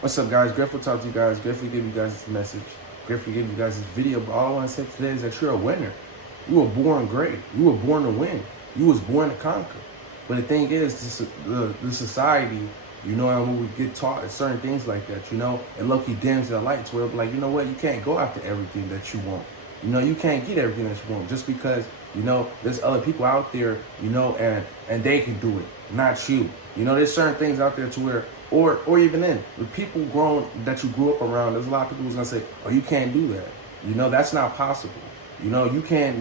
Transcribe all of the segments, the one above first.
What's up, guys? Grateful to talk to you guys. Grateful to give you guys this message. Grateful to give you guys this video. But all I want to say today is that you're a winner. You were born great. You were born to win. You was born to conquer. But the thing is, the society, and when we get taught certain things like that, it low-key dims the lights where, like, you know what, you can't go after everything that you want. You can't get everything that you want just because, there's other people out there, and they can do it, not you. There's certain things out there to where, or even then, with people that you grew up around, there's a lot of people who's gonna say, oh, you can't do that. That's not possible. You can't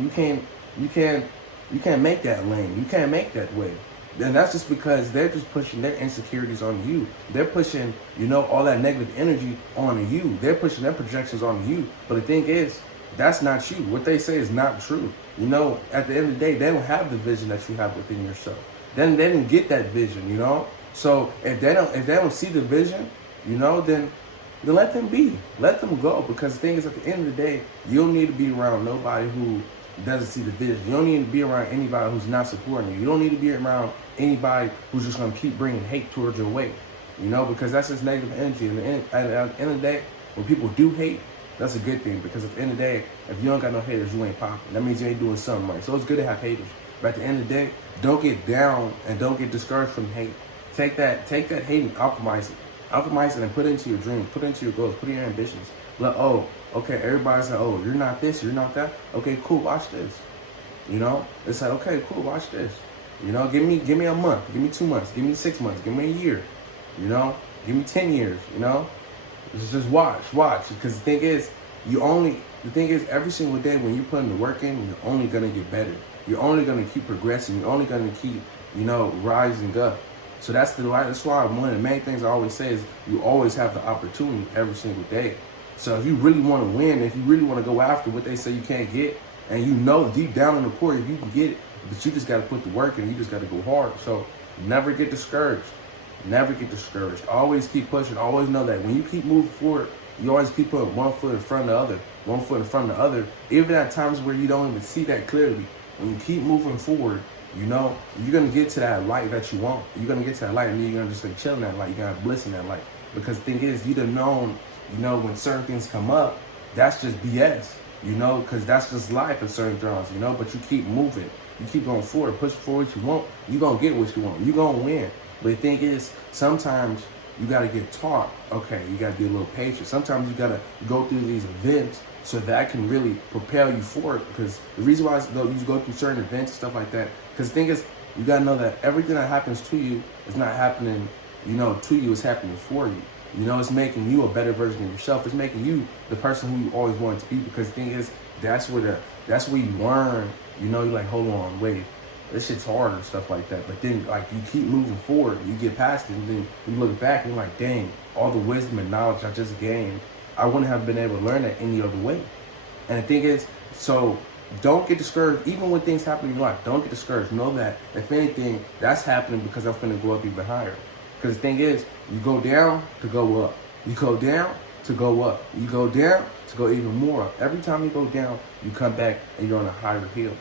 make that lane. You can't make that way. And that's just because they're just pushing their insecurities on you. They're pushing, all that negative energy on you. They're pushing their projections on you. But the thing is, that's not you. What they say is not true. At the end of the day, they don't have the vision that you have within yourself. Then they didn't get that vision, So if they don't see the vision, then let them be. Let them go. Because the thing is, at the end of the day, you don't need to be around nobody who doesn't see the vision. You don't need to be around anybody who's not supporting you. You don't need to be around anybody who's just going to keep bringing hate towards your way. Because that's just negative energy. And at the end of the day, when people do hate, that's a good thing. Because at the end of the day, if you don't got no haters, you ain't popping. That means you ain't doing something right. So it's good to have haters. But at the end of the day, don't get down and don't get discouraged from hate. Take that hate and alchemize it. Alchemize it and put it into your dreams, put it into your goals, put it in your ambitions. Okay, everybody's like, oh, you're not this, you're not that. Okay, cool, watch this. It's like, okay, cool, watch this. Give me a month, give me 2 months, give me 6 months, give me a year. Give me 10 years. Just watch. Because the thing is, every single day when you put in the work in, you're only gonna get better. You're only gonna keep progressing. You're only gonna keep, rising up. So that's why one of the main things I always say is you always have the opportunity every single day. So if you really want to win, if you really want to go after what they say you can't get, and deep down in the core if you can get it, but you just got to put the work in, you just got to go hard. So never get discouraged. Never get discouraged. Always keep pushing. Always know that when you keep moving forward, you always keep putting one foot in front of the other, one foot in front of the other. Even at times where you don't even see that clearly, when you keep moving forward, you're going to get to that light that you want. You're going to get to that light, and then you're going to just chill in that light. You're going to bliss in that light. Because the thing is, you'd have known, when certain things come up, that's just BS, because that's just life in certain draws, but you keep moving. You keep going forward, push forward what you want, you're going to get what you want. You're going to win. But the thing is, sometimes you got to get taught, okay, you got to be a little patient. Sometimes you got to go through these events so that can really propel you forward. Because the reason why you go through certain events and stuff like that, because the thing is, you got to know that everything that happens to you is not happening, to you, it's happening for you. It's making you a better version of yourself. It's making you the person who you always wanted to be. Because the thing is, that's where you learn. You're like, hold on, wait, this shit's hard and stuff like that. But then, like, you keep moving forward, you get past it, and then you look back and you're like, dang, all the wisdom and knowledge I just gained, I wouldn't have been able to learn that any other way. And the thing is, so don't get discouraged. Even when things happen in your life, don't get discouraged. Know that, if anything, that's happening because I'm finna go up even higher. Because the thing is, you go down to go up. You go down to go up. You go down to go even more up. Every time you go down, you come back and you're on a higher hill.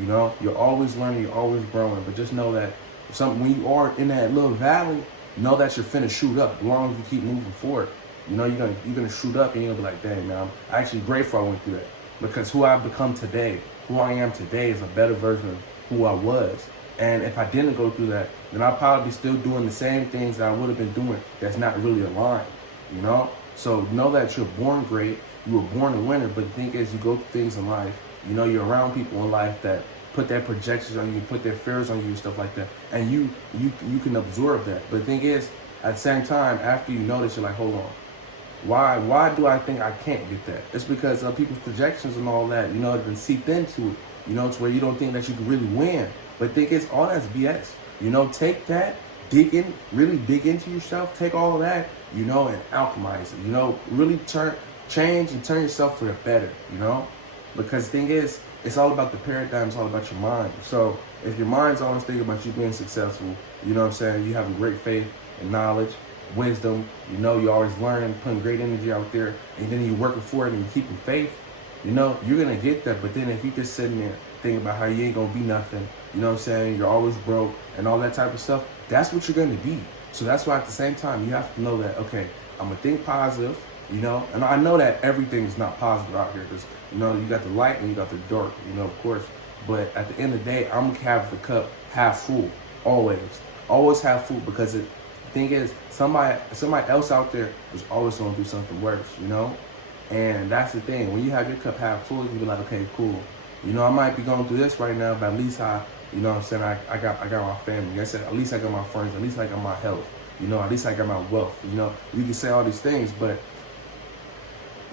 You're always learning, you're always growing. But just know that when you are in that little valley, know that you're finna shoot up. As long as you keep moving forward, you're gonna shoot up, and you're gonna be like, dang, man, I'm actually grateful I went through that. Because who I've become today, who I am today, is a better version of who I was. And if I didn't go through that, then I'd probably be still doing the same things that I would have been doing that's not really aligned, So know that you're born great, you were born a winner, but the thing is, you go through things in life, you're around people in life that put their projections on you, put their fears on you and stuff like that, and you can absorb that. But the thing is, at the same time, after you know this, you're like, hold on. Why do I think I can't get that? It's because of people's projections and all that, it's been seeped into it, to where you don't think that you can really win. But think it's all that's BS. Take that, really dig into yourself, take all of that, and alchemize it, really change and turn yourself for the better, Because the thing is, it's all about the paradigm, it's all about your mind. So if your mind's always thinking about you being successful, you having great faith and knowledge, wisdom, you're always learning, putting great energy out there, and then you're working for it and you're keeping faith, you're going to get that. But then if you just sitting there thinking about how you ain't going to be nothing, you're always broke and all that type of stuff, that's what you're going to be. So that's why at the same time you have to know that, okay, I'm gonna think positive, you know, and I know that everything is not positive out here because, you know, you got the light and you got the dark, you know, of course. But at the end of the day, I'm gonna have the cup half full, always. Always half full, because the thing is, somebody else out there is always gonna do something worse, you know? And that's the thing. When you have your cup half full, you be like, okay, cool. You know, I might be going through this right now, but at least you know what I'm saying, I got my family. I said, at least I got my friends, at least I got my health. You know, at least I got my wealth. You know, you can say all these things, but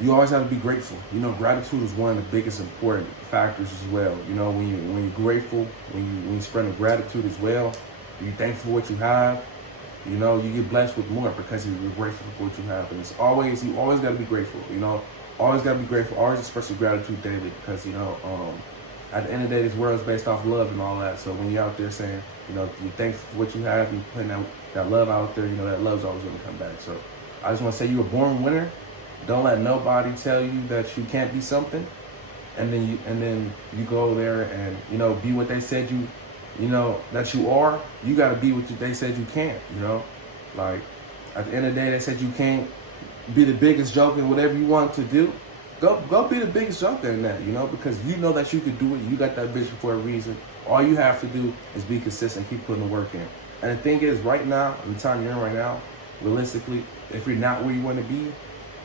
you always have to be grateful. You know, gratitude is one of the biggest important factors as well. You know, when you're grateful, when you spread the gratitude as well, you're thankful for what you have. You know, you get blessed with more because you're grateful for what you have. And you always got to be grateful. You know, always got to be grateful. Always express your gratitude daily because, you know, at the end of the day, this world is based off love and all that. So when you're out there saying, you know, you're thankful for what you have and putting that love out there, you know, that love's always going to come back. So I just want to say you're a born winner. Don't let nobody tell you that you can't be something. And then you go there and, you know, be what they said you know, that you are. You got to be what they said you can't, you know. Like, at the end of the day, they said you can't be the biggest joker in whatever you want to do. Go be the biggest joker in that, you know, because you know that you could do it. You got that vision for a reason. All you have to do is be consistent, keep putting the work in. And the thing is, right now, in the time you're in right now, realistically, if you're not where you want to be,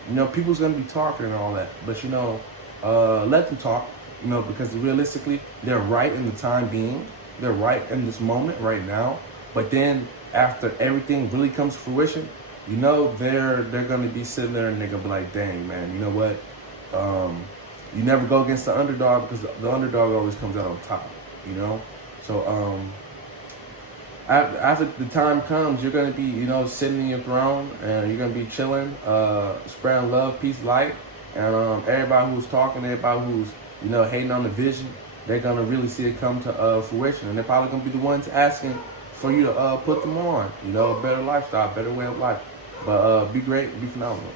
you know, people's going to be talking and all that. But, you know, let them talk, you know, because realistically, they're right in the time being. They're right in this moment right now. But then after everything really comes to fruition, you know, they're going to be sitting there and they're going to be like, dang, man, you know what? You never go against the underdog because the underdog always comes out on top, you know? So after the time comes, you're going to be, you know, sitting in your throne and you're going to be chilling, spreading love, peace, light. And everybody who's talking, everybody who's, you know, hating on the vision, they're going to really see it come to fruition. And they're probably going to be the ones asking for you to put them on, you know, a better lifestyle, better way of life. But be great, be phenomenal.